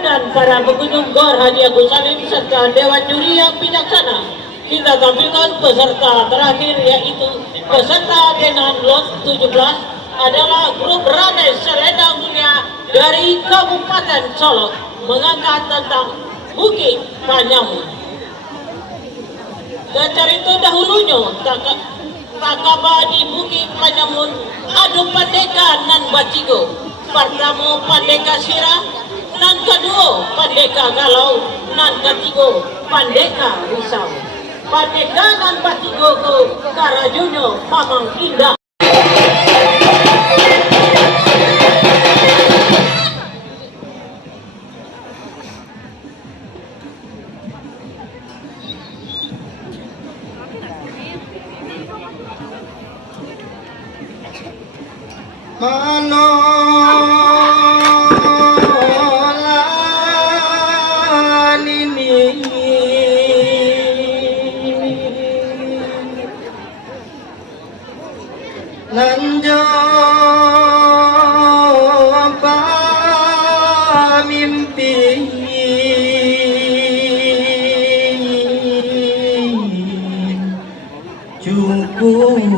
dan para pengunjung Gor Haji Agus Salim serta Dewan Juri yang bijaksana, kita tampilkan peserta terakhir, yaitu peserta dengan lot 17 adalah grup Ranes Selendang Dunia dari Kabupaten Solo, mengangkat tentang Bukit Panyamun. Cerita dahulunya takaba di Bukit Panyamun adu pandeka nan bacigo. Pertama pandeka sirah, nan kedua pandeka galau, nan ketiga pandeka risau. Pandeka nan bacigo ke karajunyo mamang indah. Manolan ini nanjo pamimpi cukuy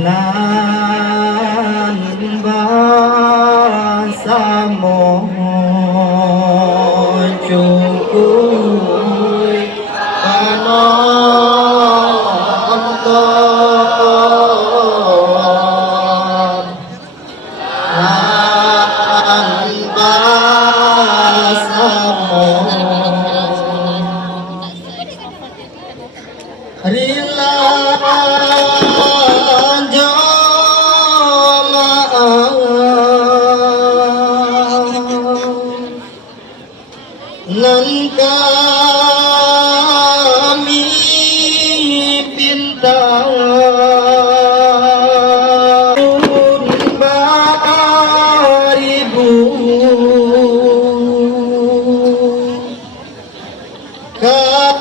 nan basamo cukuy panonton nan basamo rila nan kami pinta baribu kali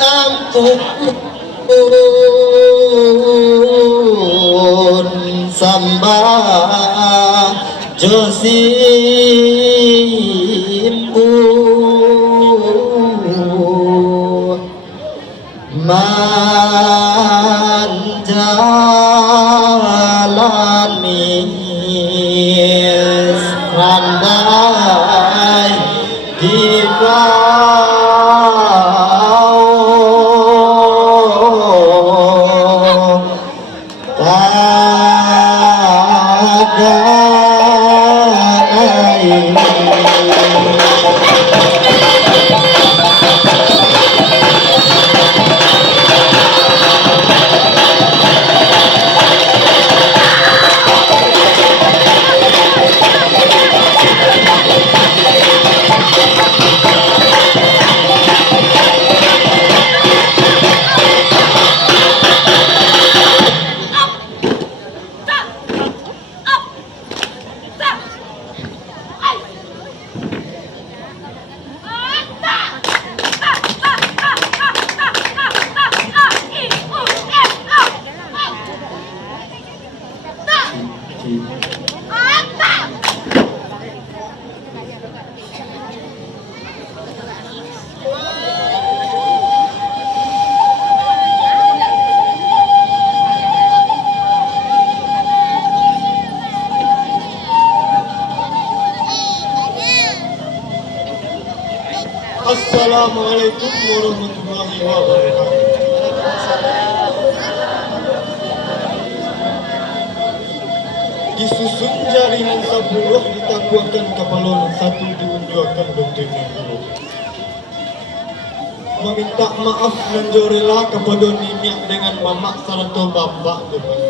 ampun sambah Josimpu manjalani randai di bawah Assalamualaikum warahmatullahi wabarakatuh. Disusun jaringan 10, ditakuakan kapalon 1, diunjurkan berterima kasih. Meminta maaf menjorela kepada niniak dengan mamak serta bapak depan.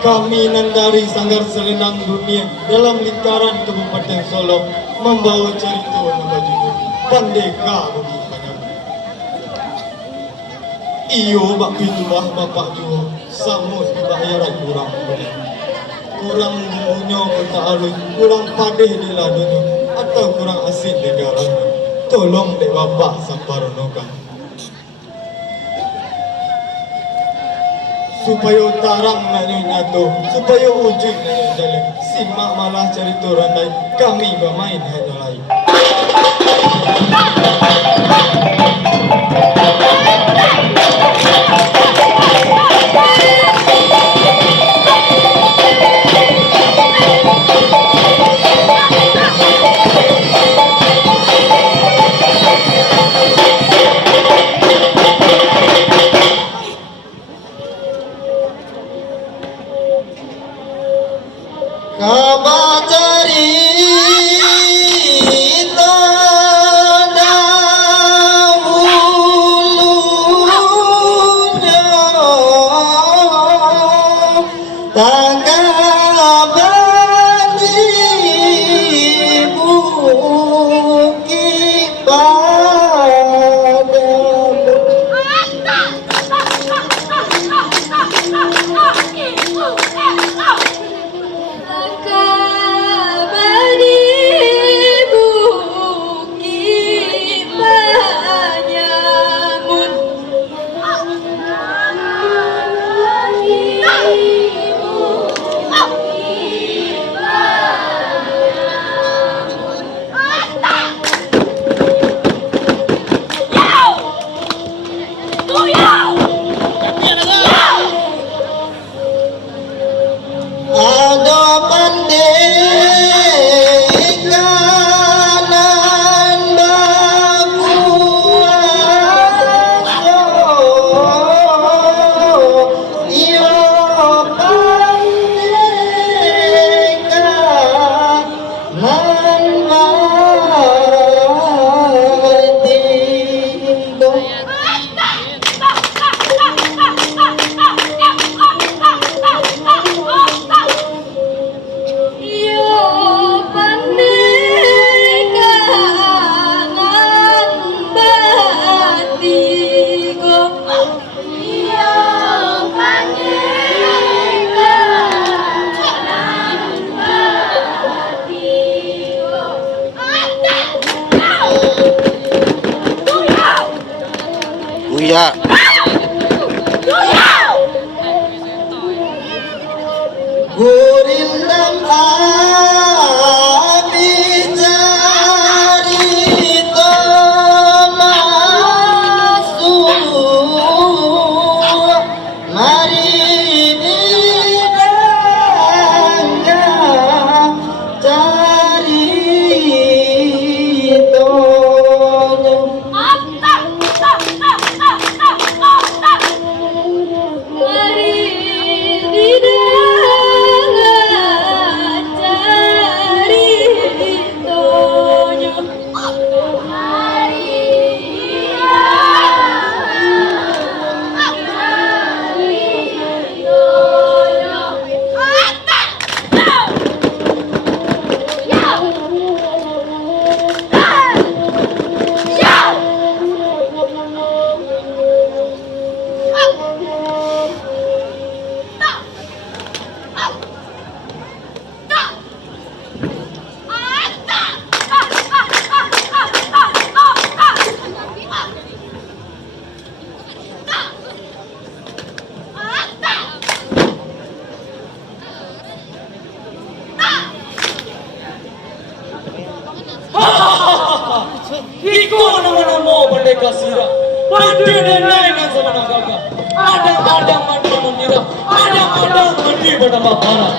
Kami Nandari Sanggar Selendang Dunia dalam lingkaran Kabupaten Solo membawa cerita baju Pandeka Bukit Panyamun. Iyo bak pitulah bapak jual samus dibayaran kurang bumbunya pun tak halus, kurang padeh di ladunya atau kurang asin di garamnya. tolong deh Bapak Samparonoka. Supaya tarang na nyo nato, supaya ujung na nyo dalim. Simak malah cerita randai, kami bermain hanya lain. Kabar cerita dahulunya, takkan bukit padamu. Ada pandekanan baguaso, iyo pandekanan matigo. Buya. Gurindam abicarita masuk, mari bidangnya caritonya. Iko nama-nama Pendeka Sira. Padu dan lain yang sama naga. Adang-adang mandi mengira, adang-adang mandi bernama para.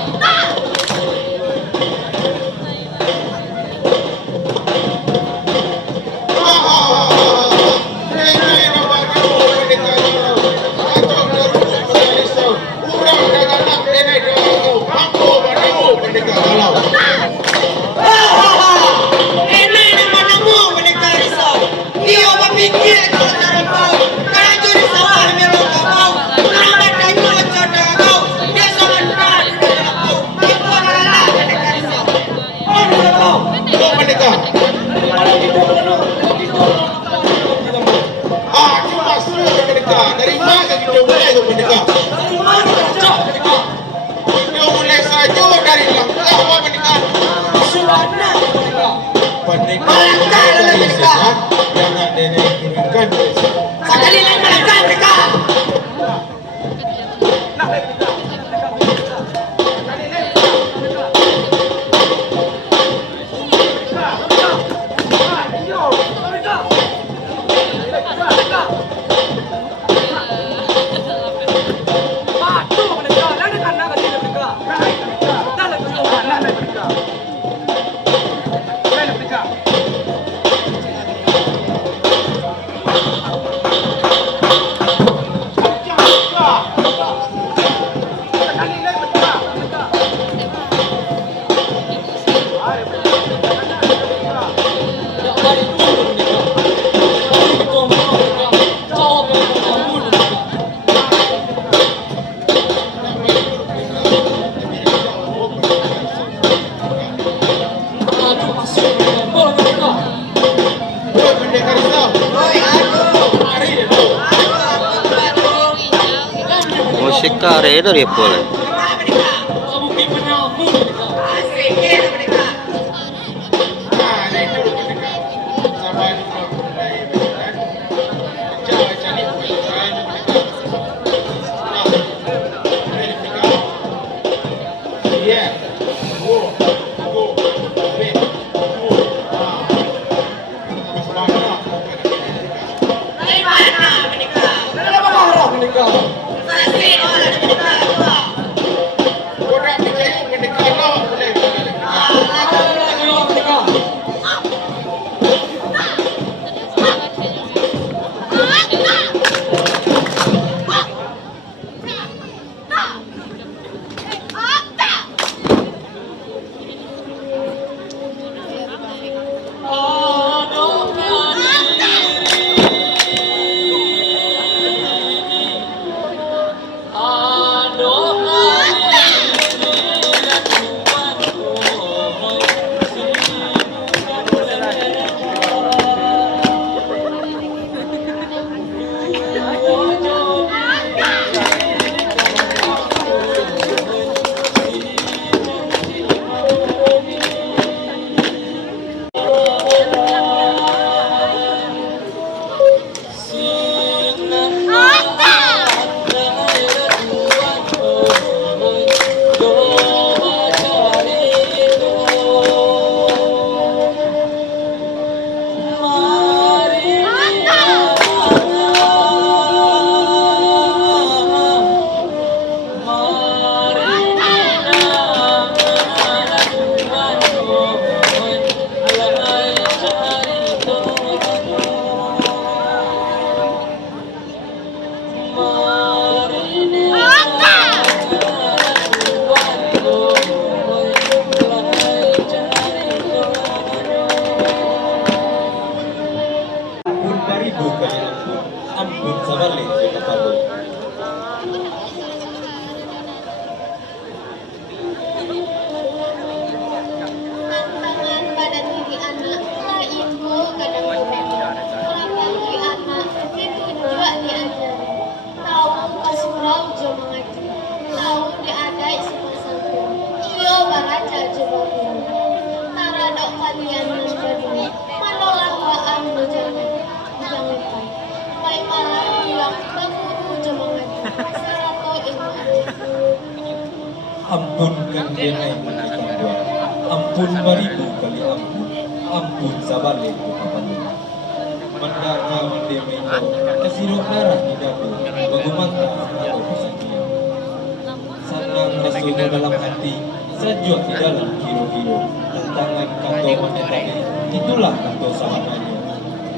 Dari mana kita mulai itu menikah? Kita mulai saja dari langkah menikah. Sudah menikah. Menikah dari sehat. Karedor ya pula. Mungkin menyamu merdeka. Nah, dari dulu merdeka. Sampai di mulai merdeka. Cari pilihan merdeka. Nah, dari merdeka. Iya. Go. Wait. Nah. Sama semangat. Kenapa marah merdeka? Orang percaya merdeka lah. Boleh. Ada lagi orang merdeka. Ampun sabalik kita palu. Tangan badan diri anak, lah ibu kadang bermimpi. Melambang diri anak, itu juga diajari. Tahu kasurau jo mengaji, tahu diadai sepasangku. Iyo baraja jo baru. Taradok kalian yang berdua, manolah waan berjalan. Jangan pai, pai malah bilang baguru jo mengaji. Sarato ilmu aja. Ampunkan denai menaikkan dua. Ampun beribu kali ampun. Ampun sabalik buka palu. Mandanga mendeme itu kesirok darah di dadu. Bagumanta atau kesaktian. Sanang rasulnya dalam hati. Sajua di dalam hiro-hiro. Tantangan kanto menetani. Itulah kanto sahabatnya.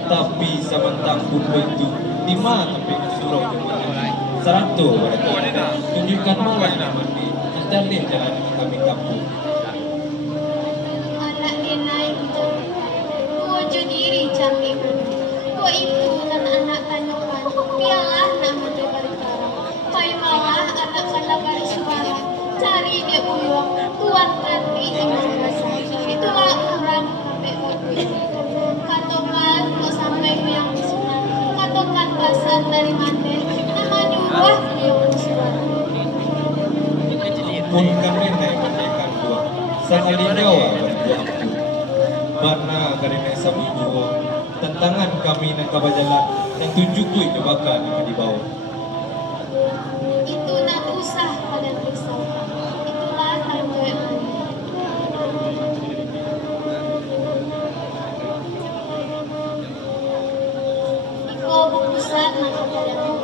Tapi samantang bumbu itu di mana tempat surau dengan Sarato mereka tunjukkan mana mandi. Kita lihat jalan kami kampung. Anak denai bicara, wujud diri cantik mana? Kau itu dan anak tanyakan, pialah nama dia berkara. Pai malah anak kala garis suara, cari dia uyuang, tuan nanti ingin rasa. Itulah orang sampai waktu Katokan kau sampai yang disunat, katokan pasar dari mande, nama nyuruh dia suara. Punkan nenek menaikkan dua. Sekali nyawa berdua ampun. Mana karena sabi juo. Tentangan kami nak kabajalan yang tunjukui kebakan yang di bawah. Itu nak usah kalian risau. Itulah tanggung jawab. Iko berusaha nak kalian.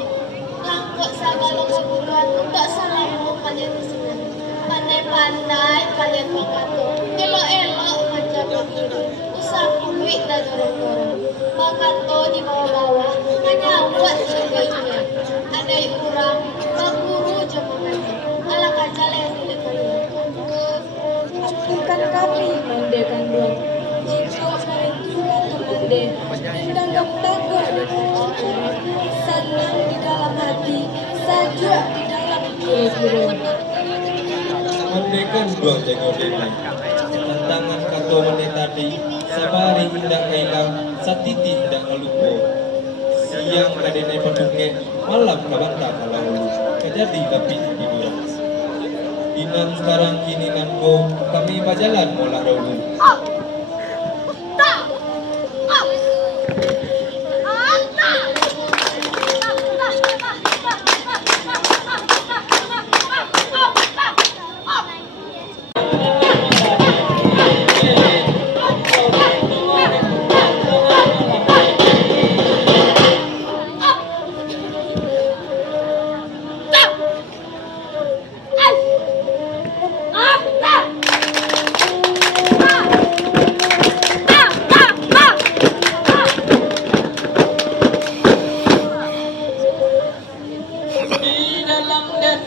Langkok sagala kebutuhan untuk salamu kalian disini. Pandai-pandai kalian bakato. Elok-elok macam begini. Usah kuit dan dorong-dorong. Bakato di bawah-bawah. Hanya buat sebagainya. Ada orang baguru jemaah. Ala kajal yang tidak kalian. Ampunkan kami, Mande Kandung. Jika merindukan Mande, tindakan taga dengan cakap. Senang di dalam hati, saja di dalam biru-biru. Mandekan dua jago denai. Tantangan kanto mande tadi. Sabari indah kailang. Satiti tidak kalupo. Siang kadenai penduke. Malam kabanta kalau. kajadi tapi tiduran. Inan sekarang kini nan ko kami berjalan mola dahulu. Di dalam dan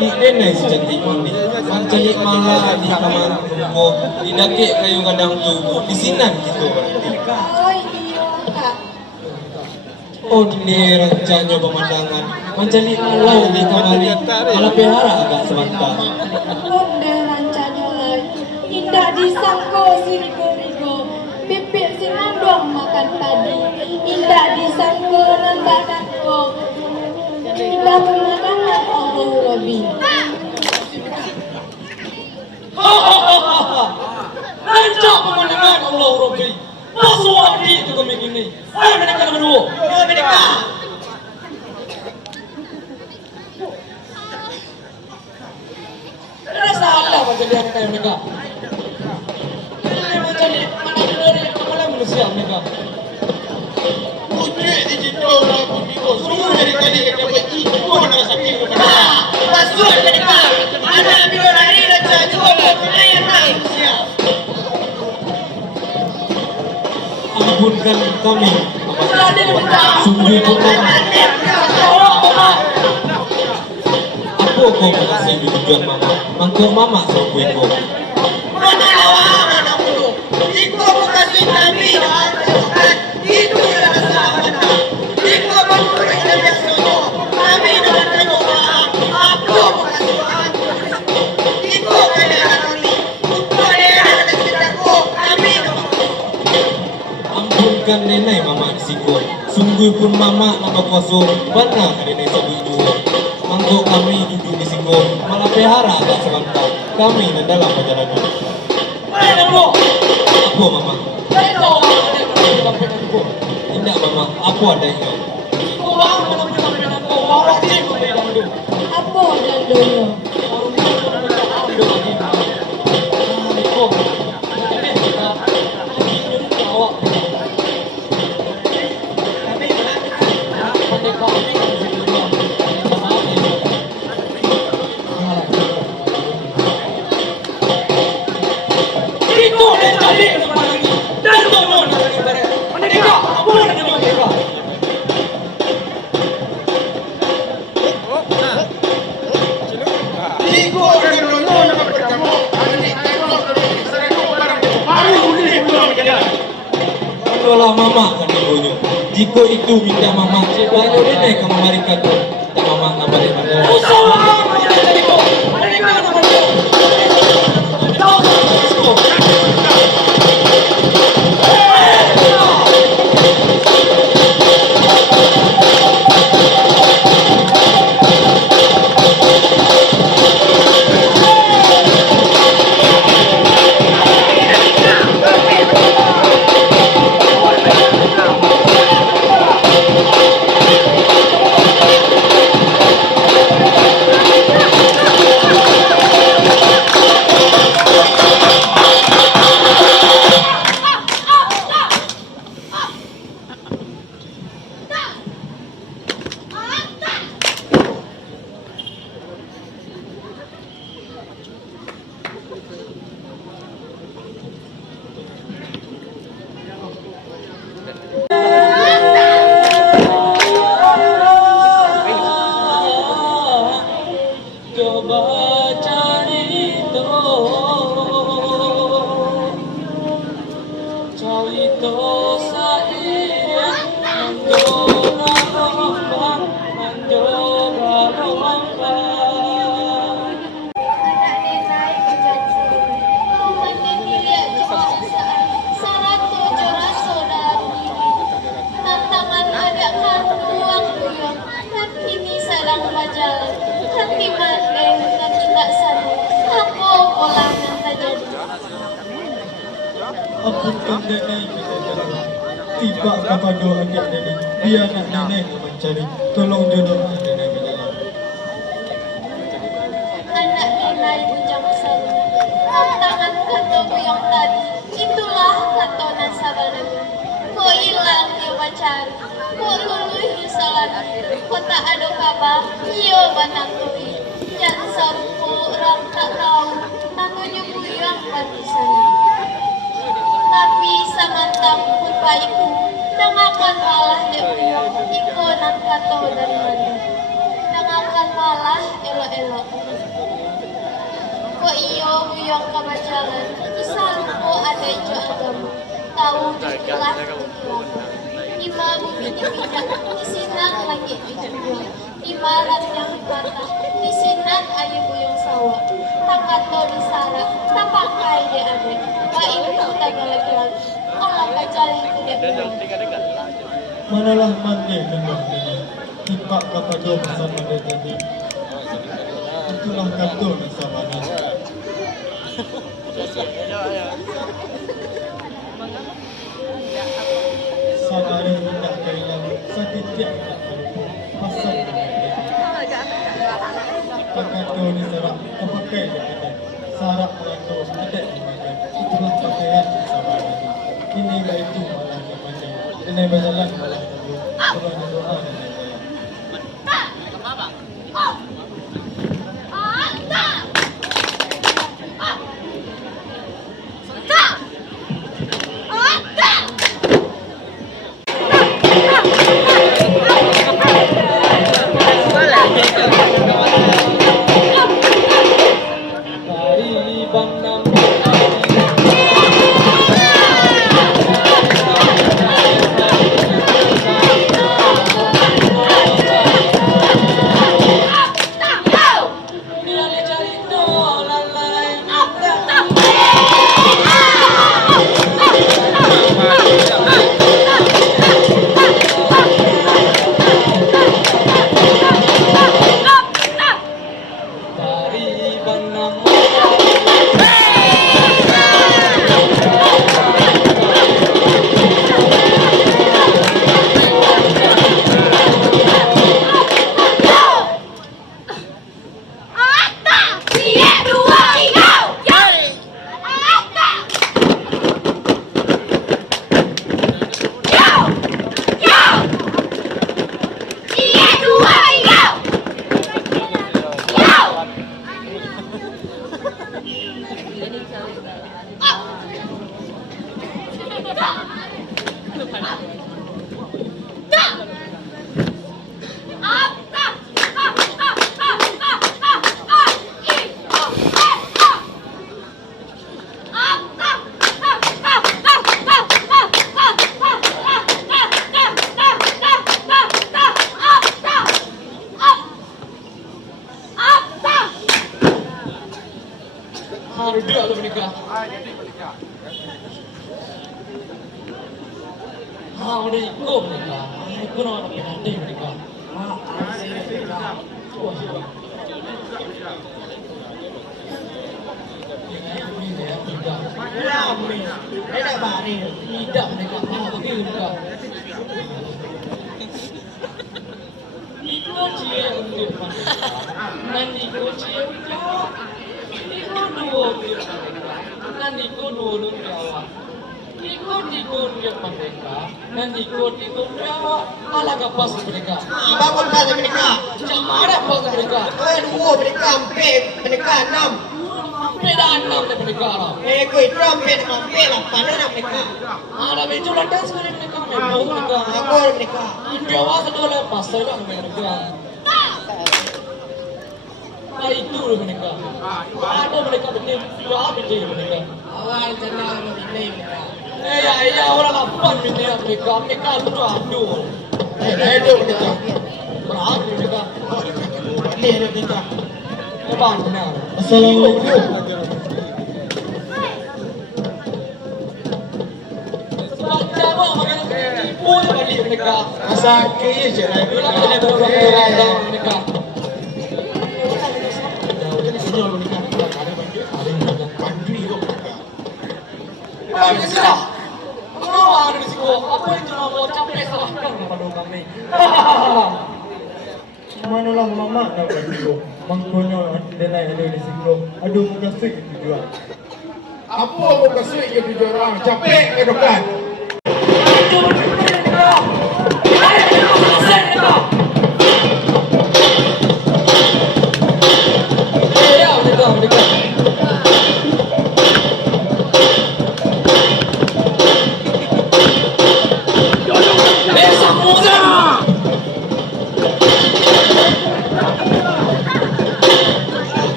Adik nenek secantik mandi, mencari malah di kamar tunggu, di dakik kayu kadang tunggu, di sinan gitu berarti. Oh iya kak. Oh ini rancanya pemandangan, mencari malah di kamar malah pelihara agak sebentar. Onde rancanya lain. Indah disangko sirigo-rigo. Bibir sinandong makan padi. Indah disangko nan badanko. Indah pemandangan Allah Rabbi. Rancak pemandangan Allah Rabbi. Masuk hati itu kami gini. Ayo mereka berdua. Ayo mereka. Ada salah macam dia kayak mereka. Macam ni mana dari kepala manusia mereka. Putri di situ orang putihku. Semua dari tadi kita buat itu nak sakit kepada. Masuk mereka. Ada lebih dari rancak juga. Ayah manusia. Ampunkan kami, sungguh pertama. Aku kau mengasih tujuan mama, mangkuk mama sungguh kau. Mana awak mana bulu. Jika bukan kami itu yang sahabat. Jika bukan yang semua kami dapat doa. Aku bukan Tuhan. Jika kalian kami bukan yang tidakku kami. Ampunkan nenek mama risiko, sungguh pun mama nama kuasa, benar nenek sebut dua. Mangkuk kami duduk di siko, malah pelihara agak sebentar. Kami di dalam perjalanan. Mana bulu? Apa mama? Saya tahu ada yang dalam penanganku. Tidak mama, apa adanya? Kau orang dalam penanganku. Orang cikgu dalam hidup. Apa dan doyo? Orang cikgu dalam hidup. Ikut. Jadi kita ini awak. Itu dan tadi dan bangun dari barat. Mereka, apa yang mereka? Jika orang nonton nak bertemu, adik tengok serenu barang baru boleh pulang berjalan. Tolong mama kan ibunya. Jika itu minta mama, banyak nenek kamu marikan tu. Tak mama nambah pada. Usaha mereka. Mereka nak bertemu. ampunkan nenek kita jalan. Tiba kepada adik nenek, biar anak nenek mencari. Tolong jodoh nenek berjalan. Anak nenek bujang sana, tangan kata yang tadi, itulah kata nasabana. Ko hilang yo mencari, ko luluhi salat, ko tak ada kabar, yo batang turi. Yang sarupo orang tak tahu, namanya buyang pati sana. Tapi samantang pun baikku, dengarkan malah dia buyang, iko nak kata dari mana. Dengarkan malah elok-elok. Ko iyo buyang kabajalan, isarupo ada ijo agama. Tahu dikilah dikilah. Ima bumi dipindah, disinang lagi dijual. Ima yang dipatah, disinang ayu buyang sawah. Tangkat to disara, tapakai dia ada. Baik kita lagi-lagi. Allah kacari itu dia bilang. Manalah mandi dengan ini. Tiba kepada bersama dia tadi. Itulah kata bersama dia. Sabari tidak kehilang, sakit tidak terlupa. Pasal dengan dia. Kata ni sarak, kepakai dia kata. Sarak mengaku, adik mengaku. Itulah pakaian sabari. Ini lah itu malah dia macam. Nenek berjalan malah tunggu. Berdoa doa nenek berjalan. Dia tu menikah. Udah ikut menikah. Ikut orang pakai hati menikah. Tidak bari, tidak menikah. Begitu menikah. Ikut cia untuk menikah. Nanti ikut cia untuk. Ikut dua, nanti ikut dua Jawa. Ikut dia mereka, nanti ikut Jawa. Alah kapas mereka. Bangun kali mereka. Macam mana pas mereka? Dua mereka empat mereka enam. Beda enam mereka lah. Kau itu empat lapan mereka. Alah itu lantas sekali mereka, memang mereka. Aku mereka. Jawa satu lepas saja mereka. Itu mereka. Ada mereka betul, betul mereka. Awal jenang begini mereka. Ya orang lapan mereka itu aduh. Itu mereka. Berat mereka. Lihat mereka. Lepas benar. Assalamualaikum. Sebab Jawa makan tipu balik mereka. Asal kaya je. Bila boleh berorang mereka. kami sila. Mengawa risiko, apa itu nama capek salahkan kepada kami. Manolah mama nak begitu. Mangkono denai ada risiko. Aduh muka sik tujuan. Apa aku kasih ke tujuan orang capek ke depan.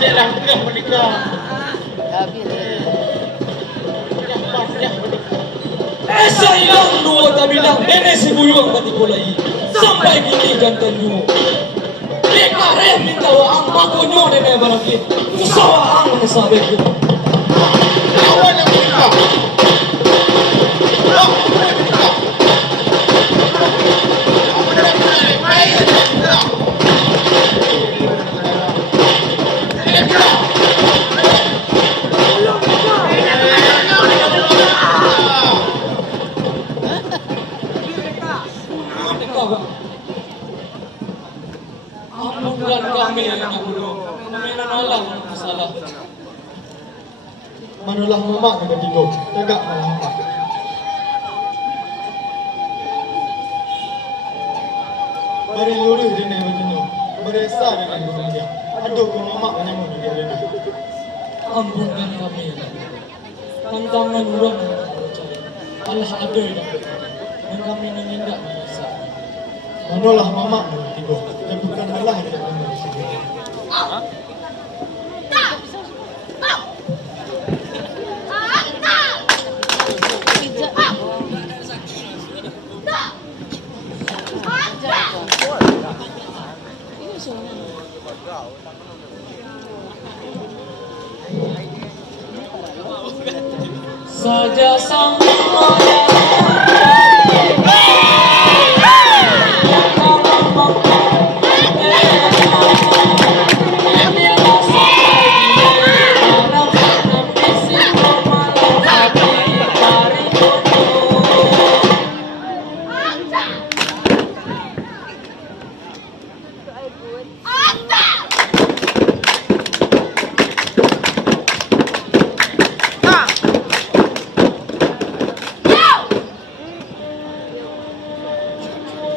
Selah tengah menikah. Sayang dua tak bilang nenek si buyung kati kulai sampai kini jantan nyu. Mereka rem minta ang makonyo nenek barangki. Usaha ang sabek ko. Awak yang menikah. Awak yang menikah. Awak yang menikah. Ampunkan kami ya Allah. Kami menolak masalah. Manolah mama nak begitu. Tegak malah. Bari luru denai begini. Beresa dengan dunia. Aduh mama banyak mau dia denai. Ampunkan kami ya Allah. Tantangan orang Allah ada dan kami menindak bisa. Manolah mama nak begitu. Dan bukan malah dia benar sini. Saja sang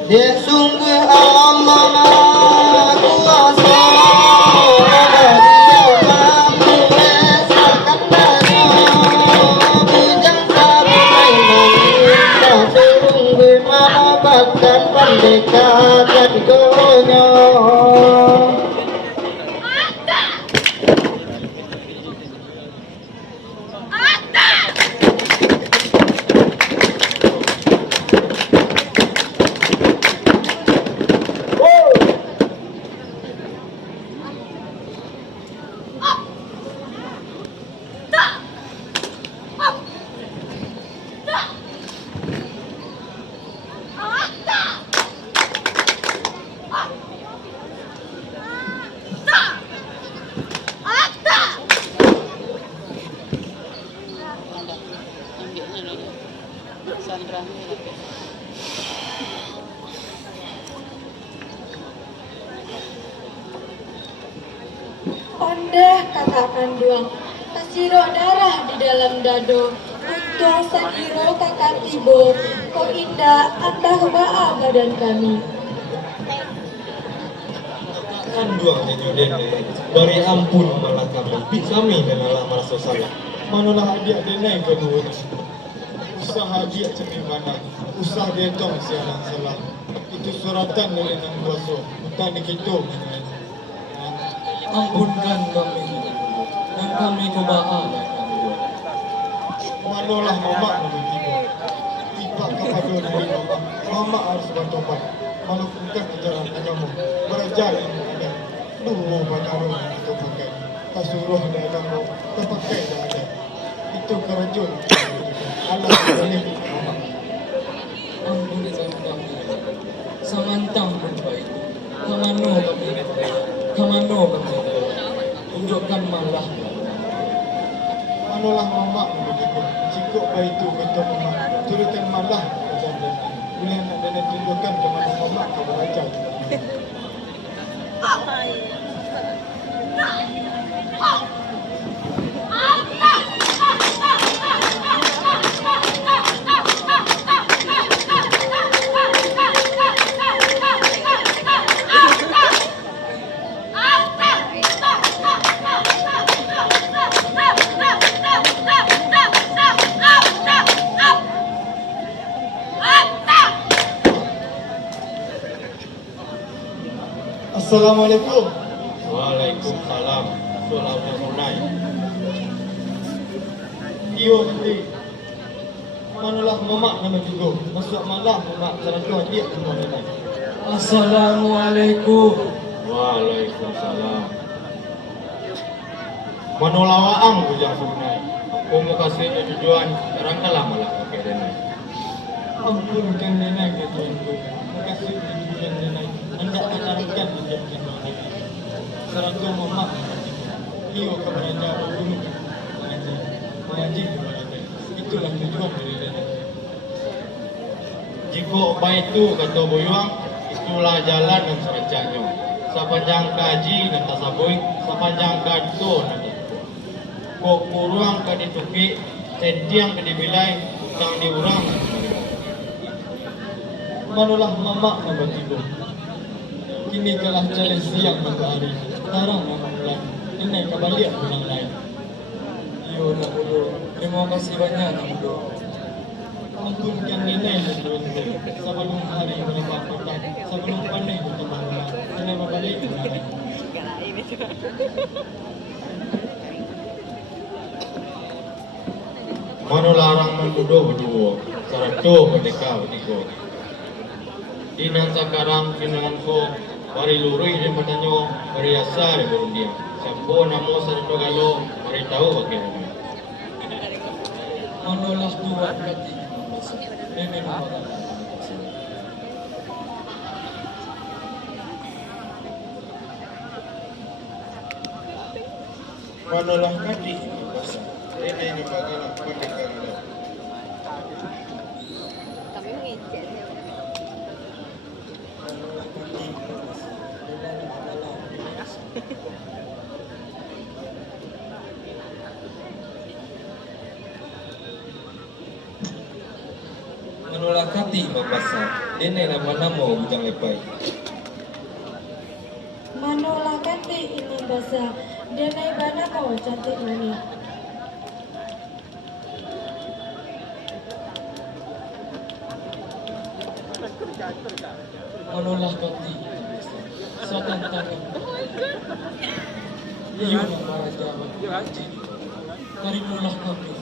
Dia sungguh amanah kuasa dari mampu esahkan dana bujang sampai kita sungguh manabatkan pendekatan dunia. Ondeh kakak panduang, kasiro darah di dalam dado. Untuk sakiro kakak tibo, kau indah antah ba'a badan kami. Kan dua nyuden bari ampun malah kami dan Allah merasa salah. Manolah adik denai kedua ni. Usaha dia cermin mana? Usaha dia tong siapa salah. Itu suratan dari nang kuasa. Bukan dikitu. ampunkan kami dan kami kuba'a. Manolah mama begitu. Tiba kepada dari mama. Mama harus bertobat. Malu bukan ajaran agama. Belajar yang ada. Dulu bacaran itu pakai. Kasuruh ada agama. Terpakai dah ada. Itu kerajaan. Allah boleh mama. Ampunkan kami samantang pun baik. Kamano kami tunjukkan malah Manolah mama begitu. Cikuk baitu kata mama. Turutan malah macam dan boleh nak dan tunjukkan ke mana mama kau belajar. Assalamualaikum. Waalaikumsalam. Solat sunai. Iyo nanti. Manalah mama nama juga. Masuk malam mama serangkau dia semua ni. Assalamualaikum. Waalaikumsalam. Manolawaang bujang sunai. Aku mau kasih tujuan rangkalah malah pakai denai. Ampunkan nenek ke tuanku. Makasih tujuan nenek. Anda menarikkan menjadi nenek. Serangkau mama. Iyo keberanja berguru. Mengaji kepada nenek. Itulah tujuan dari nenek. Jika apa itu kata Boyuang, itulah jalan dan serancangnya. Sepanjang kaji dan tasabui, sepanjang kanto nanti. Kok kurang ke dituki, sentiang ke dibilai, utang diurang. Manalah mama nama tiba. Kini kalah jalan siang matahari. Tarang nama bulan. Nenek kembali pulang lain. Yo nak dulu. Terima kasih banyak nak dulu. Ampunkan nenek dan tuanku. Sebelum hari mereka petang, sebelum pandai bertambah bulan, nenek kembali pulang lain. Mano larang menduduh berdua, sarado merdeka bertiga. Dinan sekarang kinanganku, bari lurui dan bertanya, bari asa dan berundian. Siapa namo sarado galo, bari tahu bagaimana. Manolah dua berarti. Nenek mama. Manolah kaki, ini bagaimana merdeka galo. Menolak hati membasah. Dene nama-nama bujang lepai. Manolah kati ini basah. Denai bana mau cantik mani. Manolah kati. Satan tangan. Iyo nak maraja. Tarimulah kami.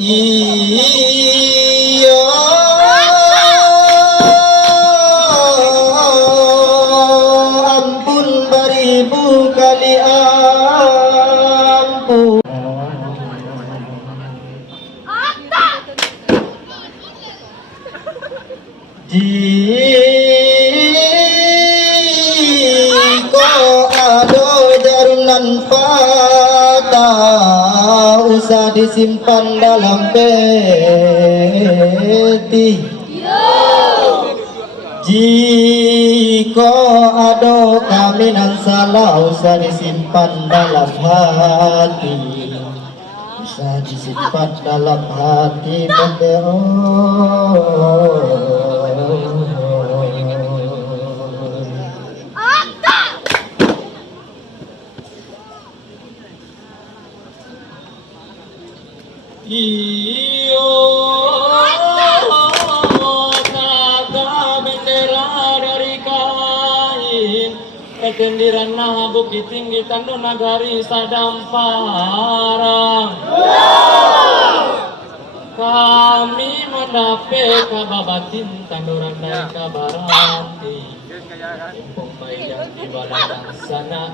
Iya ampun beribu kali ampun. Jika ada jarunan patah usah disimpan dalam peti. Jika ada kaminan salah usah disimpan dalam hati. Usah disimpan dalam hati Iyo naga bendera dari kain, kekendiran nah bukit tinggi tandu nagari sadampara. Kami mendapat kababatin tanduran dan kabarati Impong mayang di baladang sana